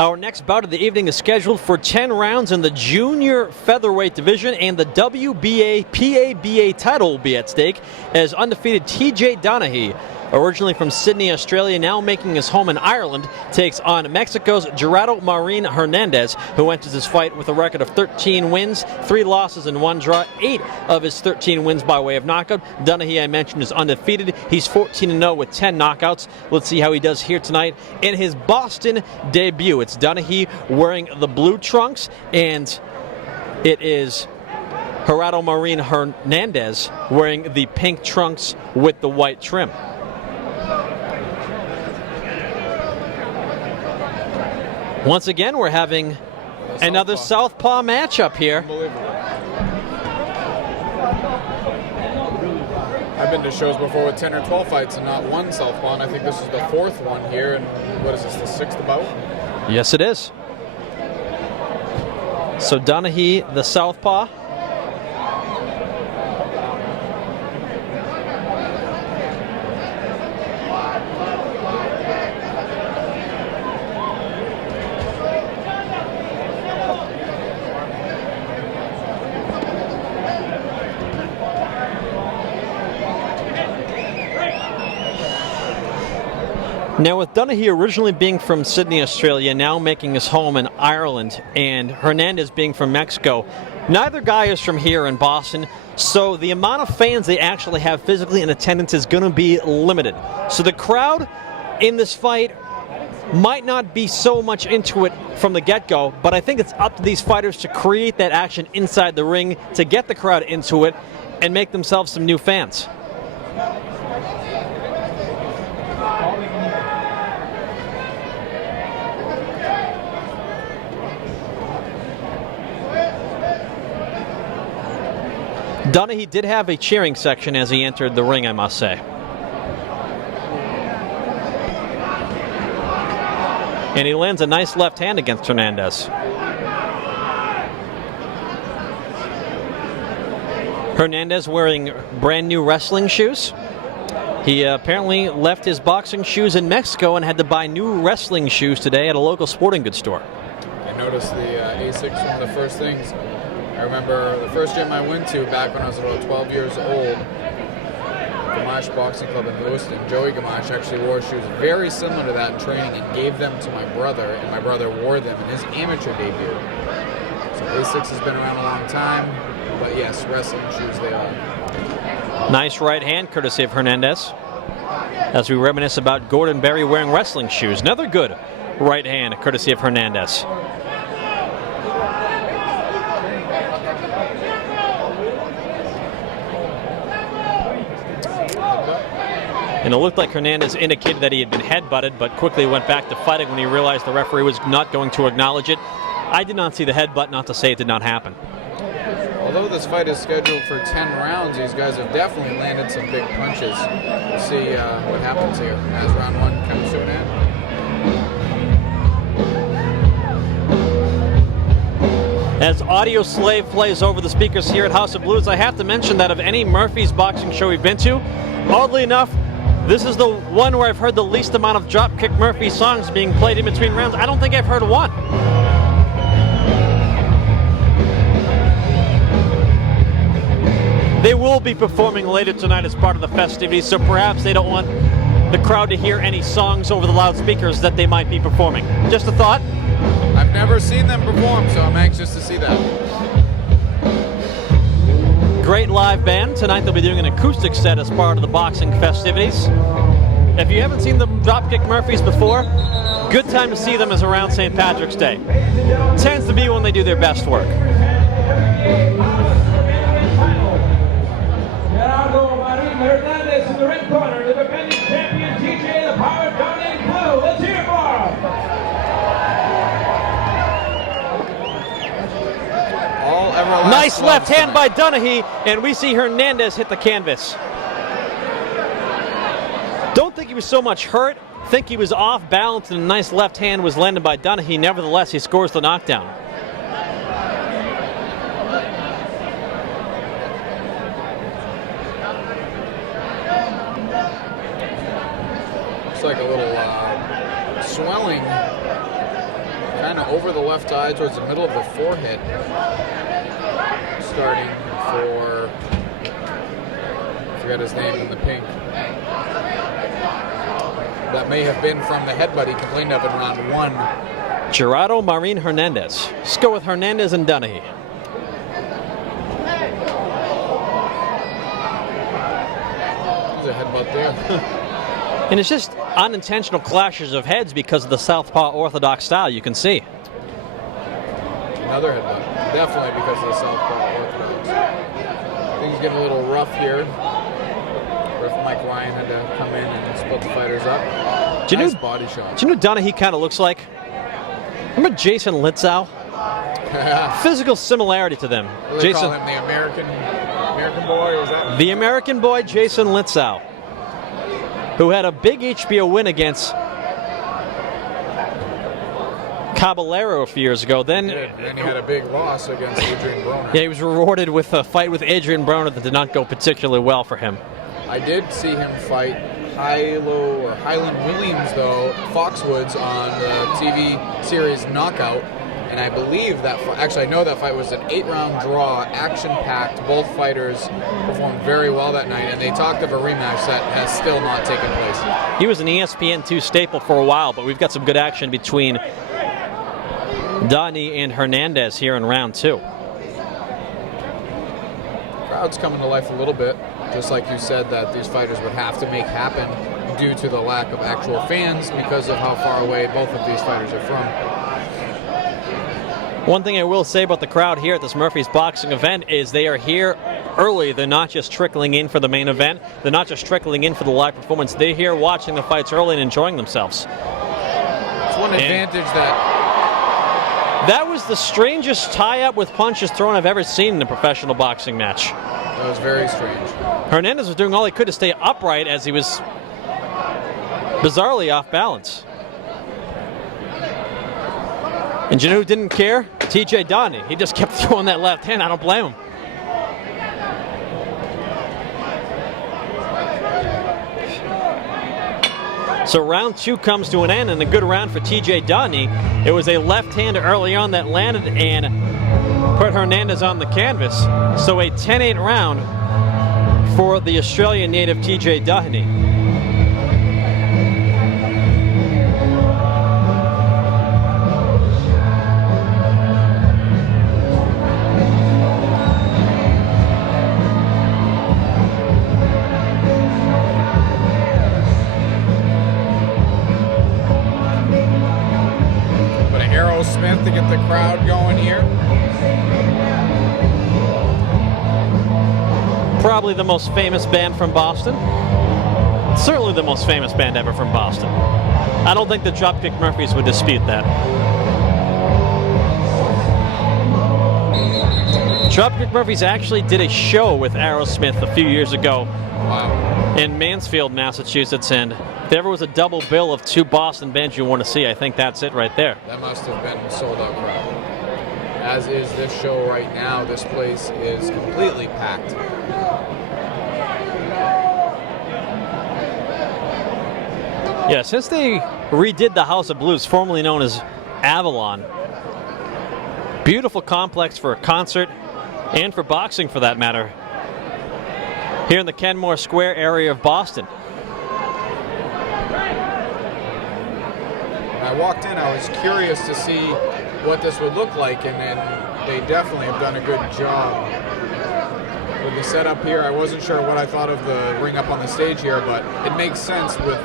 Our next bout of the evening is scheduled for 10 rounds in the junior featherweight division, and the WBA PABA title will be at stake as undefeated TJ Doheny, originally from Sydney, Australia, now making his home in Ireland, takes on Mexico's Gerardo Marin Hernandez, who enters this fight with a record of 13 wins, 3 losses, and 1 draw. 8 of his 13 wins by way of knockout. Doheny, I mentioned, is undefeated. He's 14-0 with 10 knockouts. Let's see how he does here tonight in his Boston debut. It's Doheny wearing the blue trunks, and it is Gerardo Marin Hernandez wearing the pink trunks with the white trim. Once again, we're having another southpaw matchup here. Unbelievable. I've been to shows before with 10 or 12 fights and not one southpaw, and I think this is the 4th one here. And what is this, the 6th bout? Yes, it is. So Doheny, the southpaw. Now, with Doheny originally being from Sydney, Australia, now making his home in Ireland, and Hernandez being from Mexico, neither guy is from here in Boston, so the amount of fans they actually have physically in attendance is going to be limited. So the crowd in this fight might not be so much into it from the get-go, but I think it's up to these fighters to create that action inside the ring to get the crowd into it and make themselves some new fans. Doheny did have a cheering section as he entered the ring, I must say. And he lands a nice left hand against Hernandez. Hernandez wearing brand new wrestling shoes. He apparently left his boxing shoes in Mexico and had to buy new wrestling shoes today at a local sporting goods store. I noticed the A6, one of the first things. I remember the first gym I went to back when I was about 12 years old, Gamache Boxing Club in Lewiston. Joey Gamache actually wore shoes very similar to that in training and gave them to my brother, and my brother wore them in his amateur debut. So A6 has been around a long time, but yes, wrestling shoes they are. Nice right hand, courtesy of Hernandez, as we reminisce about Gordon Berry wearing wrestling shoes. Another good right hand, courtesy of Hernandez. And it looked like Hernandez indicated that he had been headbutted, but quickly went back to fighting when he realized the referee was not going to acknowledge it. I did not see the headbutt, not to say it did not happen. Although this fight is scheduled for 10 rounds, these guys have definitely landed some big punches. We'll see what happens here as round 1 comes to an end. As Audio Slave plays over the speakers here at House of Blues, I have to mention that of any Murphy's boxing show we've been to, oddly enough, this is the one where I've heard the least amount of Dropkick Murphy songs being played in between rounds. I don't think I've heard one. They will be performing later tonight as part of the festivities, so perhaps they don't want the crowd to hear any songs over the loudspeakers that they might be performing. Just a thought. I've never seen them perform, so I'm anxious to see that. Great live band. Tonight they'll be doing an acoustic set as part of the boxing festivities. If you haven't seen the Dropkick Murphys before, good time to see them is around St. Patrick's Day. Tends to be when they do their best work. Gerardo Marin Hernandez in the ring corner, the defending champion TJ the Power Doheny in blue. Let's hear it for him. Nice left hand by Doheny, and we see Hernandez hit the canvas. Don't think he was so much hurt. Think he was off balance, and a nice left hand was landed by Doheny. Nevertheless, he scores the knockdown. Looks like a little swelling kind of over the left eye towards the middle of the forehead. Starting for, I forgot his name in the pink. That may have been from the headbutt he complained of in round 1. Gerardo, Marin, Hernandez. Let's go with Hernandez and Doheny. There's a headbutt there. And it's just unintentional clashes of heads because of the southpaw orthodox style, you can see. Another headbutt. Definitely because of the southpaw orthodox. Things getting a little rough here. Ref Mike Ryan had to come in and split the fighters up. Do you Nice know, body shot. do you know who Doheny kind of looks like? Remember Jason Litzow? Physical similarity to them. What do they call him, the American boy? Was that? The American boy, Jason Litzow, who had a big HBO win against Caballero a few years ago. Then He had a big loss against Adrian Broner. yeah, he was rewarded with a fight with Adrian Broner that did not go particularly well for him. I did see him fight Highland Williams, though, Foxwoods on the TV series Knockout. And I believe that, actually, I know that fight was an 8-round draw, action-packed. Both fighters performed very well that night, and they talked of a rematch that has still not taken place. He was an ESPN2 staple for a while, but we've got some good action between Doheny and Hernandez here in round 2. Crowd's coming to life a little bit, just like you said that these fighters would have to make happen due to the lack of actual fans because of how far away both of these fighters are from. One thing I will say about the crowd here at this Murphy's Boxing event is they are here early. They're not just trickling in for the main event. They're not just trickling in for the live performance. They're here watching the fights early and enjoying themselves. It's one advantage That was the strangest tie-up with punches thrown I've ever seen in a professional boxing match. That was very strange. Hernandez was doing all he could to stay upright as he was bizarrely off balance. And you know who didn't care? TJ Doheny. He just kept throwing that left hand. I don't blame him. So round 2 comes to an end, and a good round for TJ Doheny. It was a left hand early on that landed and put Hernandez on the canvas. So a 10-8 round for the Australian native TJ Doheny. Smith to get the crowd going here. Probably the most famous band from Boston. Certainly the most famous band ever from Boston. I don't think the Dropkick Murphys would dispute that. Dropkick Murphys actually did a show with Aerosmith a few years ago. Wow. In Mansfield, Massachusetts, and if there ever was a double bill of 2 Boston bands you want to see, I think that's it right there. That must have been a sold-out crowd. As is this show right now. This place is completely packed. Yeah, since they redid the House of Blues, formerly known as Avalon, beautiful complex for a concert and for boxing for that matter, here in the Kenmore Square area of Boston. When I walked in, I was curious to see what this would look like, and then they definitely have done a good job with the setup here. I wasn't sure what I thought of the ring up on the stage here, but it makes sense with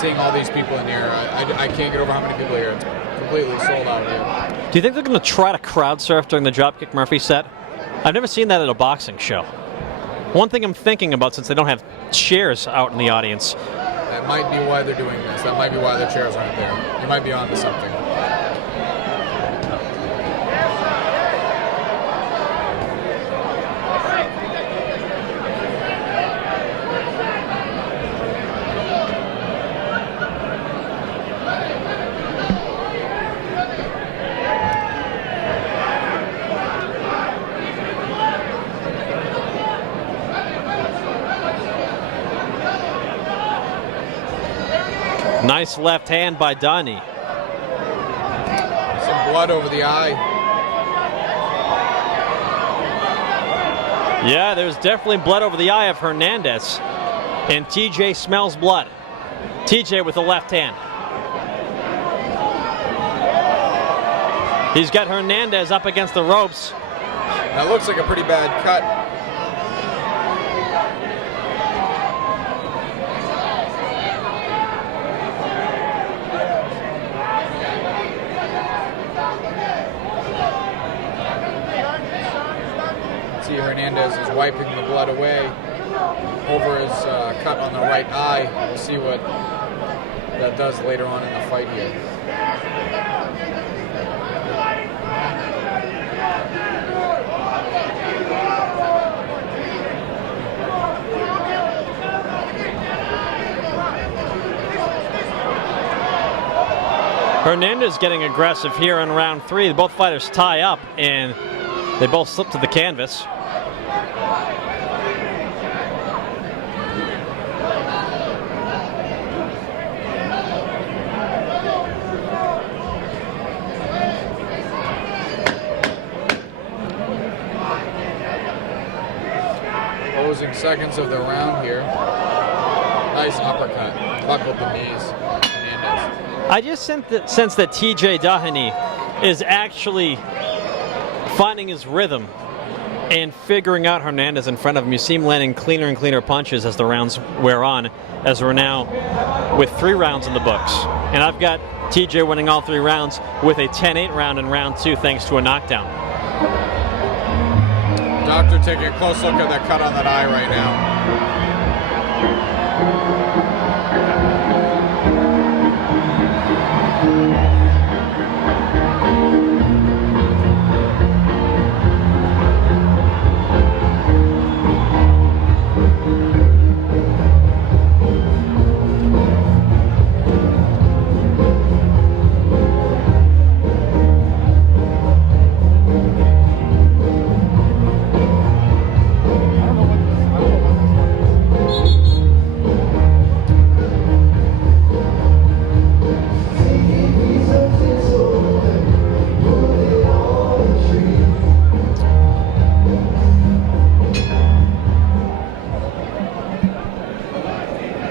seeing all these people in here. I can't get over how many people are here. It's completely sold out here. Do you think they're going to try to crowd surf during the Dropkick Murphy set? I've never seen that at a boxing show. One thing I'm thinking about, since they don't have chairs out in the audience. That might be why they're doing this. That might be why the chairs aren't there. You might be onto something. Nice left hand by Doheny. Some blood over the eye. Yeah, there's definitely blood over the eye of Hernandez. And TJ smells blood. TJ with the left hand. He's got Hernandez up against the ropes. That looks like a pretty bad cut. See, Hernandez is wiping the blood away over his cut on the right eye. We'll see what that does later on in the fight here. Hernandez getting aggressive here in round 3. Both fighters tie up and they both slip to the canvas. Closing seconds of the round here. Nice uppercut. Buckled the knees. Hernandez. I just sense that TJ Doheny is actually finding his rhythm and figuring out Hernandez in front of him. You see him landing cleaner and cleaner punches as the rounds wear on, as we're now with 3 rounds in the books. And I've got TJ winning all 3 rounds with a 10-8 round in round 2 thanks to a knockdown. Doctor taking a close look at that cut on that eye right now.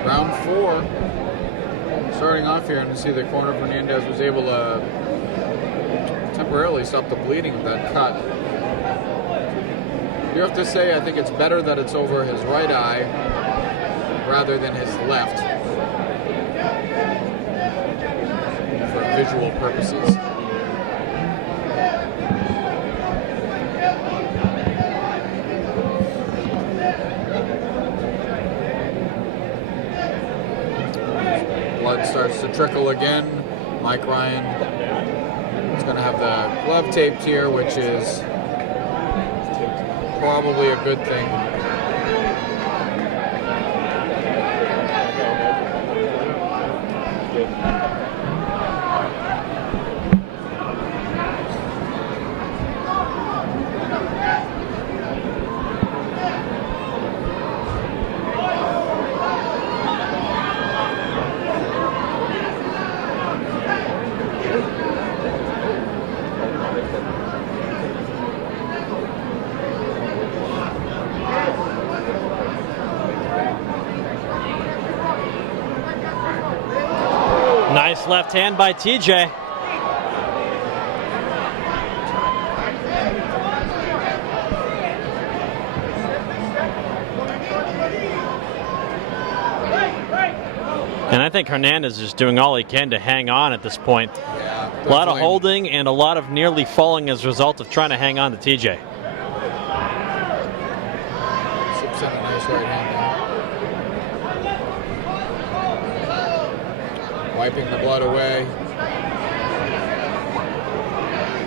Round 4, starting off here, and you see the corner of Hernandez was able to temporarily stop the bleeding of that cut. You have to say, I think it's better that it's over his right eye rather than his left for visual purposes. Blood starts to trickle again. Mike Ryan is going to have the glove taped here, which is probably a good thing. Nice left hand by TJ. And I think Hernandez is doing all he can to hang on at this point. Yeah, a lot of holding and a lot of nearly falling as a result of trying to hang on to TJ. Sips in a nice right hand there. Wiping the blood away.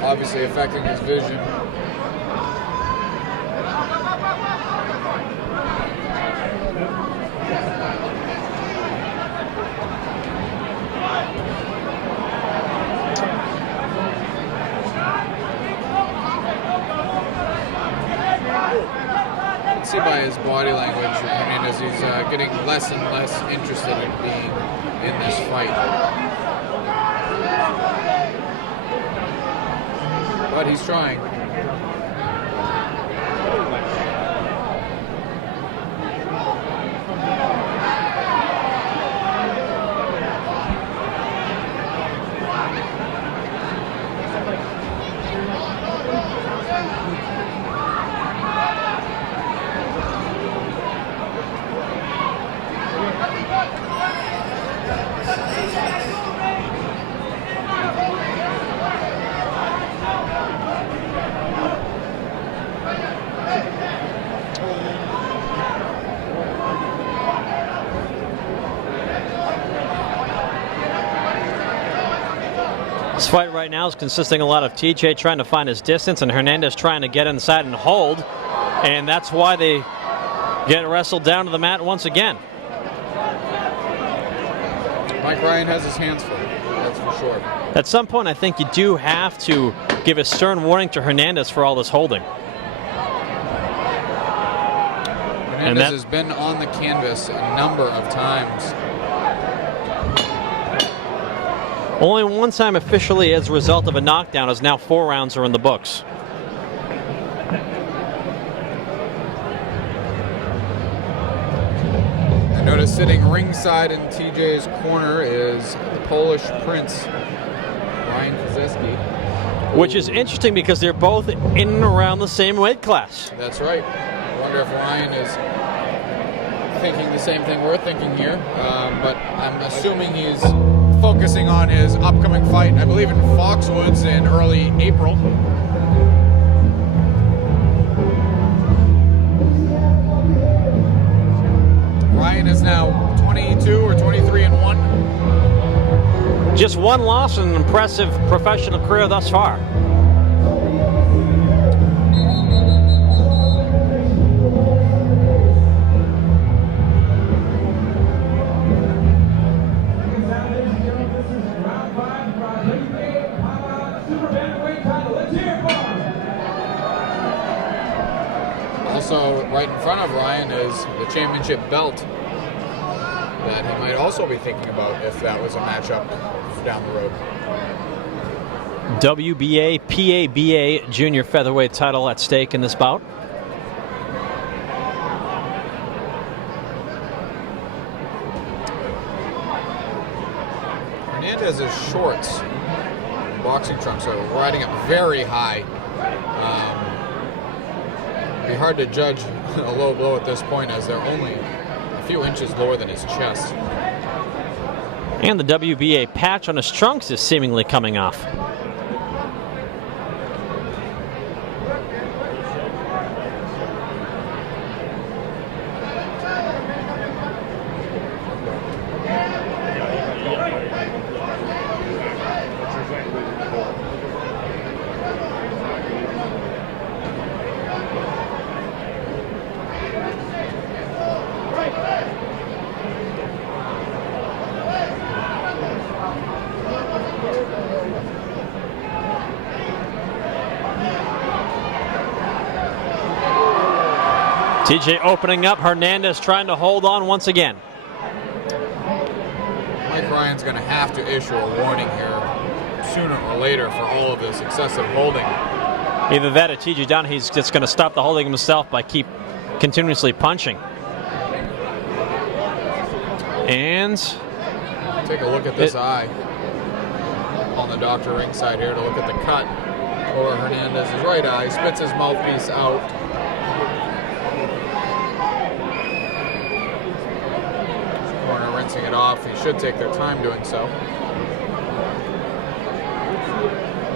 Obviously affecting his vision. See by his body language, Hernandez, he's getting less and less interested in being in this fight. but he's trying. This fight right now is consisting a lot of TJ trying to find his distance and Hernandez trying to get inside and hold. And that's why they get wrestled down to the mat once again. Mike Ryan has his hands full, that's for sure. At some point, I think you do have to give a stern warning to Hernandez for all this holding. Hernandez has been on the canvas a number of times. Only one time officially as a result of a knockdown, as now 4 rounds are in the books. I notice sitting ringside in TJ's corner is the Polish Prince, Ryan Kozeski. Which is interesting because they're both in and around the same weight class. That's right. I wonder if Ryan is thinking the same thing we're thinking here, but I'm assuming he's focusing on his upcoming fight, I believe in Foxwoods in early April. Ryan is now 22 or 23-1. Just one loss and an impressive professional career thus far. Also, right in front of Ryan is the championship belt that he might also be thinking about if that was a matchup down the road. WBA, PABA junior featherweight title at stake in this bout. Hernandez's shorts, boxing trunks, are riding up very high. It'd be hard to judge a low blow at this point as they're only a few inches lower than his chest. And the WBA patch on his trunks is seemingly coming off. TJ opening up, Hernandez trying to hold on once again. Mike Ryan's going to have to issue a warning here sooner or later for all of this excessive holding. Either that or TJ Doheny's just going to stop the holding himself by continuously punching. And take a look at this eye on the doctor ringside here to look at the cut over Hernandez's right eye. Spits his mouthpiece out. Corner rinsing it off. He should take their time doing so.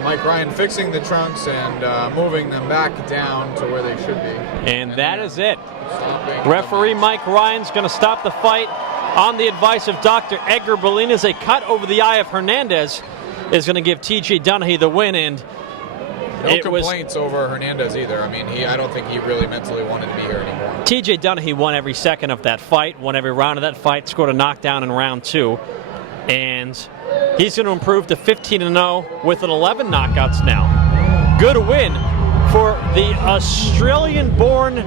Mike Ryan fixing the trunks and moving them back down to where they should be. And that is it. Referee Mike Ryan's going to stop the fight on the advice of Dr. Edgar Bolinas. A cut over the eye of Hernandez is going to give TJ Doheny the win, and no complaints over Hernandez either. I mean, I don't think he really mentally wanted to be here anymore. TJ Doheny won every second of that fight, won every round of that fight, scored a knockdown in round 2, and he's going to improve to 15-0 with an 11 knockouts now. Good win for the Australian-born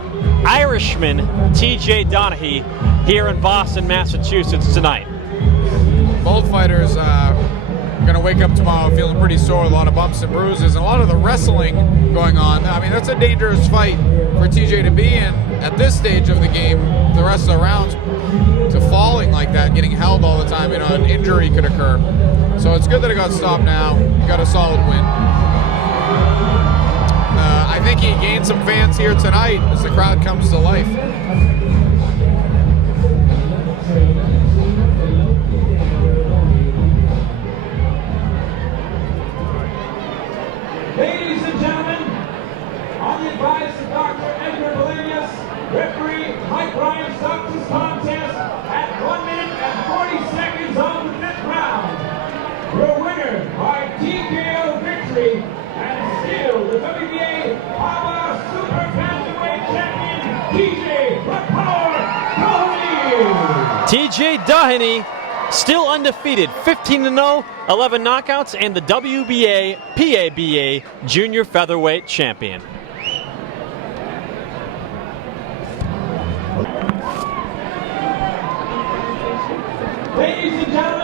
Irishman TJ Doheny here in Boston, Massachusetts tonight. Both fighters going to wake up tomorrow feeling pretty sore, a lot of bumps and bruises, and a lot of the wrestling going on. I mean, that's a dangerous fight for TJ to be in at this stage of the game, the rest of the rounds, to falling like that, getting held all the time, an injury could occur. So it's good that it got stopped now. Got a solid win. I think he gained some fans here tonight as the crowd comes to life. Ladies and gentlemen, on the advice of Dr. Edgar Valerius, referee Mike Ryan stops this contest at 1 minute and 40 seconds of the 5th round. Your winner by TKO victory and still the WBA Power Super Bantamweight Champion, TJ the Power Doheny. TJ Doheny, still undefeated, 15-0, 11 knockouts, and the WBA PABA Junior Featherweight Champion. Ladies and gentlemen,